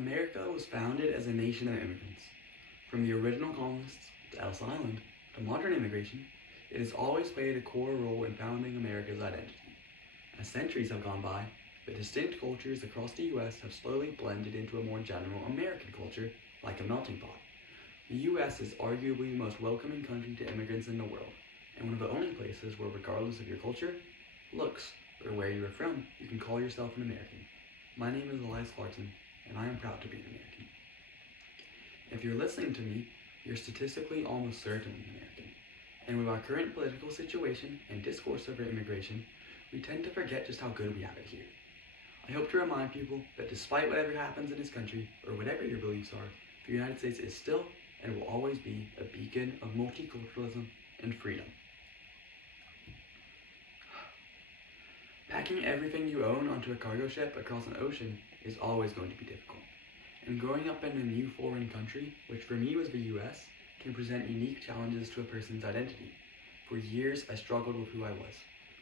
America was founded as a nation of immigrants. From the original colonists to Ellis Island to modern immigration, it has always played a core role in founding America's identity. As centuries have gone by, the distinct cultures across the U.S. have slowly blended into a more general American culture, like a melting pot. The U.S. is arguably the most welcoming country to immigrants in the world, and one of the only places where, regardless of your culture, looks, or where you are from, you can call yourself an American. My name is Elias Clarkson, and I am proud to be an American. If you're listening to me, you're statistically almost certainly American. And with our current political situation and discourse over immigration, we tend to forget just how good we have it here. I hope to remind people that despite whatever happens in this country, or whatever your beliefs are, the United States is still and will always be a beacon of multiculturalism and freedom. Packing everything you own onto a cargo ship across an ocean is always going to be difficult. And growing up in a new foreign country, which for me was the US, can present unique challenges to a person's identity. For years, I struggled with who I was,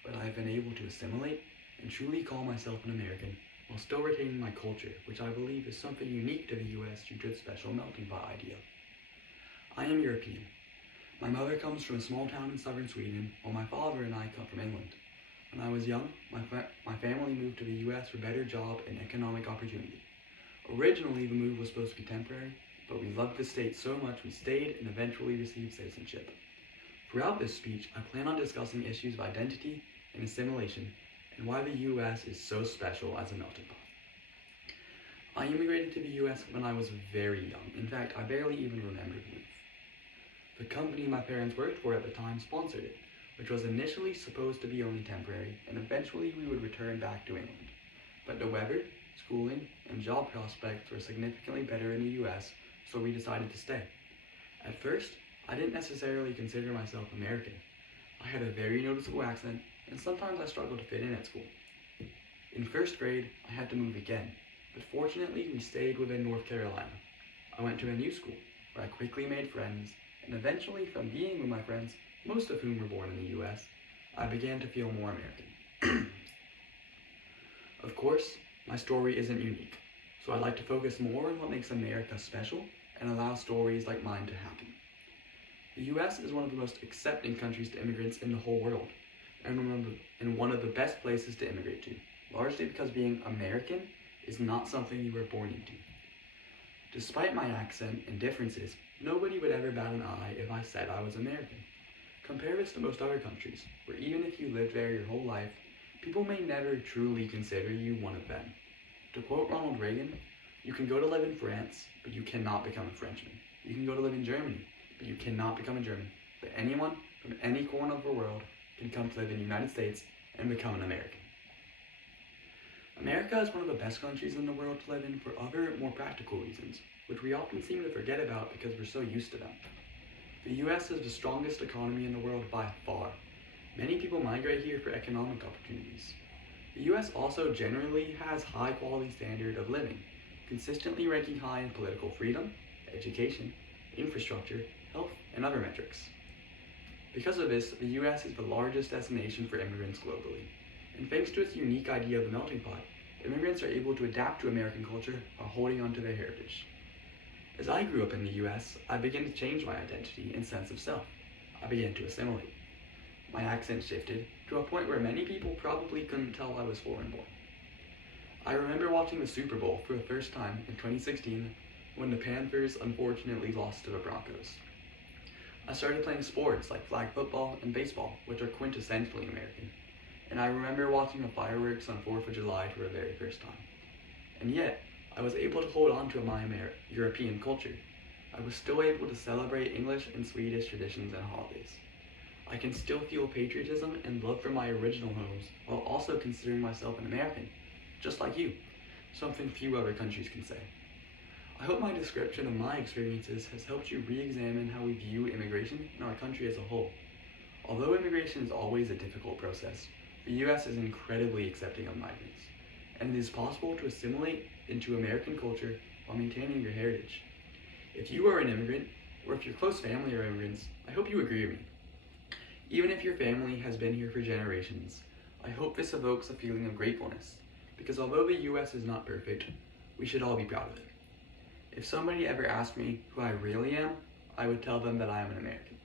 but I have been able to assimilate and truly call myself an American while still retaining my culture, which I believe is something unique to the US due to its special melting pot idea. I am European. My mother comes from a small town in southern Sweden, while my father and I come from England. When I was young, my family moved to the US for better job and economic opportunity. Originally, the move was supposed to be temporary, but we loved the state so much we stayed and eventually received citizenship. Throughout this speech, I plan on discussing issues of identity and assimilation and why the US is so special as a melting pot. I immigrated to the US when I was very young. In fact, I barely even remember the move. The company my parents worked for at the time sponsored it, which was initially supposed to be only temporary, and eventually we would return back to England. But the weather, schooling, and job prospects were significantly better in the US, so we decided to stay. At first, I didn't necessarily consider myself American. I had a very noticeable accent, and sometimes I struggled to fit in at school. In first grade, I had to move again, but fortunately we stayed within North Carolina. I went to a new school, where I quickly made friends, and eventually from being with my friends, most of whom were born in the US, I began to feel more American. Of course, my story isn't unique, so I'd like to focus more on what makes America special and allow stories like mine to happen. The US is one of the most accepting countries to immigrants in the whole world, and one of the best places to immigrate to, largely because being American is not something you were born into. Despite my accent and differences, nobody would ever bat an eye if I said I was American. Compare this to most other countries, where even if you lived there your whole life, people may never truly consider you one of them. To quote Ronald Reagan, you can go to live in France, but you cannot become a Frenchman. You can go to live in Germany, but you cannot become a German. But anyone from any corner of the world can come to live in the United States and become an American. America is one of the best countries in the world to live in for other, more practical reasons, which we often seem to forget about because we're so used to them. The US is the strongest economy in the world by far. Many people migrate here for economic opportunities. The US also generally has high quality standard of living, consistently ranking high in political freedom, education, infrastructure, health, and other metrics. Because of this, the US is the largest destination for immigrants globally. And thanks to its unique idea of the melting pot, immigrants are able to adapt to American culture while holding on to their heritage. As I grew up in the US, I began to change my identity and sense of self. I began to assimilate. My accent shifted to a point where many people probably couldn't tell I was foreign born. I remember watching the Super Bowl for the first time in 2016 when the Panthers unfortunately lost to the Broncos. I started playing sports like flag football and baseball, which are quintessentially American. And I remember watching the fireworks on 4th of July for the very first time. And yet, I was able to hold on to my European culture. I was still able to celebrate English and Swedish traditions and holidays. I can still feel patriotism and love for my original homes while also considering myself an American, just like you, something few other countries can say. I hope my description of my experiences has helped you re-examine how we view immigration in our country as a whole. Although immigration is always a difficult process, the US is incredibly accepting of migrants, and it is possible to assimilate into American culture while maintaining your heritage. If you are an immigrant, or if your close family are immigrants, I hope you agree with me. Even if your family has been here for generations, I hope this evokes a feeling of gratefulness, because although the US is not perfect, we should all be proud of it. If somebody ever asked me who I really am, I would tell them that I am an American.